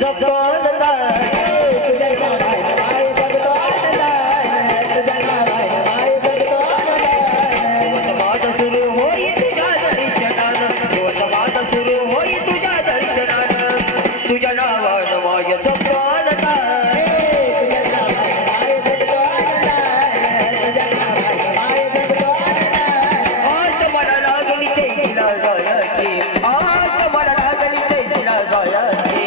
जगतो समाज सुरू होई तुझ्या दर्शनानं समाज सुरू होई तुझ्या दर्शनानं तुझ्या नावानं माय जगतो आज मला लागली चैतीला जायची आज मला लागली चैतीला जायची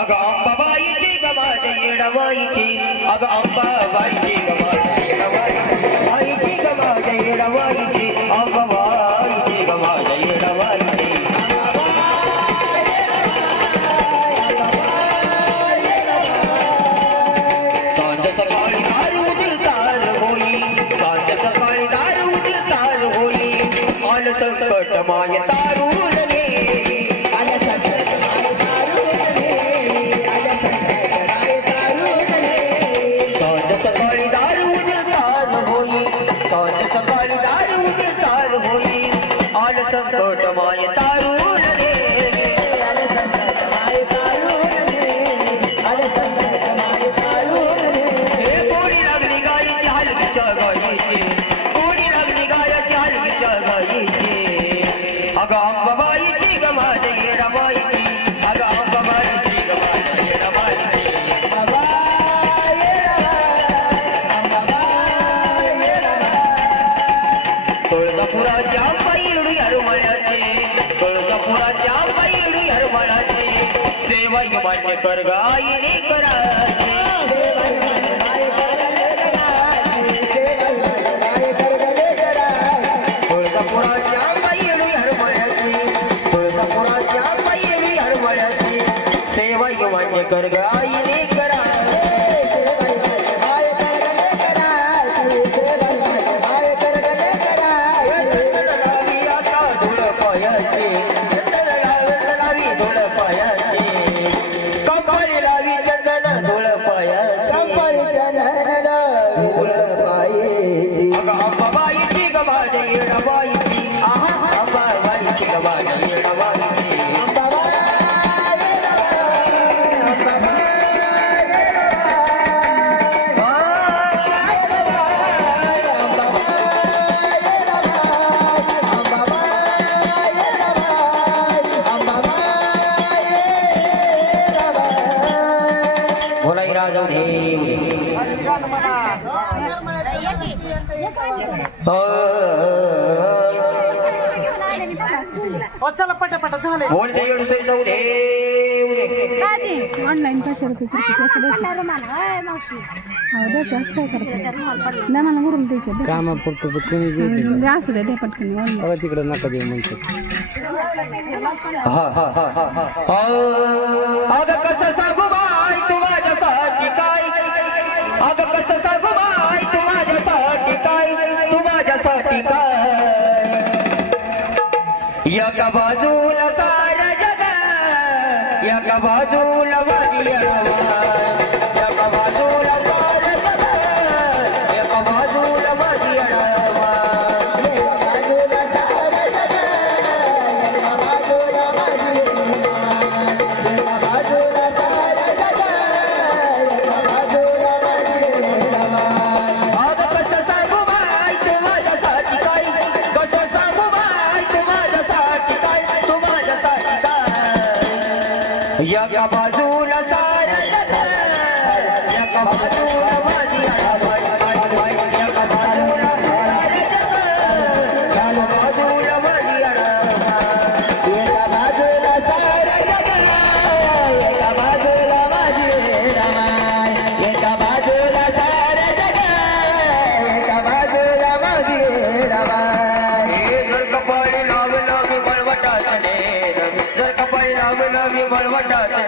अगं अंबाबाईची ग माझ्या येडाबाईची अगं अंबाबाईची ग माझ्या येडाबाईची ग माझ्या येडाबाईची अंबाबाईची ग माझ्या येडाबाईची सांज सकाळी दारू दिलदार होई सांज सकाळी दारू दिलदार होई आल संकट माय तारून रे सांज सकाळी दारू दिलदार होई सांज सकाळी दारू दिलदार होई आल संकट माय तारून रे गोडी लागली गायीची हलकीच्या गायीची गोडी लागली गायची हलकीच्या गायीची अगं अंबाबाईची ग माझ्या येडाबाईची अगं अंबाबाईची ग माझ्या येडाबाईची तुळजापुराची अंबाई येडू हरमळ्याची तुळजापुराची अंबाई येडू हरमळ्याची सेवा मान्य कर गायिनी करायची तुळजापुराची अंबाई येडू हरमळ्याची तुळजापुराची अंबाई येडू हरमळ्याची सेवा मान्य कर गायिनी करायची अंबाबाईची ग माझ्या येडाबाईची अंबाबाईची ग माझ्या येडाबाईची बोलाई राजा देव चला पटापट झाले बोल दे एवढं सरी जाऊ दे ऑनलाईन 500 रुपये काय करते नाही मला भरून द्यायचे कामापुरतं तर कोणी असू दे पटकन तिकडे नका देऊ म्हणतो अगं कसं सांगू बाई तू माझ्यासाठी काय अगं कसं सांगू बाई तू माझ्यासाठी काय तू माझ्यासाठी काय एका बाजूला सारं जग एका बाजूला माझी येडाबाई एका बाजूला सारं जग एका बाजूला माझी येडाबाई एका बाजूला सारं जग एका बाजूला माझी येडाबाई एका बाजूला सारं जग एका बाजूला माझी येडाबाई अगं कसं सांगू बाई तू माझ्यासाठी काय कसं सांगू बाई तू माझ्यासाठी काय तू माझ्यासाठी काय एका बाजूला सारं जग एका बाजूला माझी येडाबाई एका बाजूला सारं जग एका बाजूला माझी येडाबाई एका बाजूला सारं जग एका बाजूला माझी येडाबाई एका बाजूला सारं जग एका बाजूला माझी येडाबाई जर कपाळी लावलं मी बळवटाचं डेर जर कपाळी लावलं मी बळवटाचं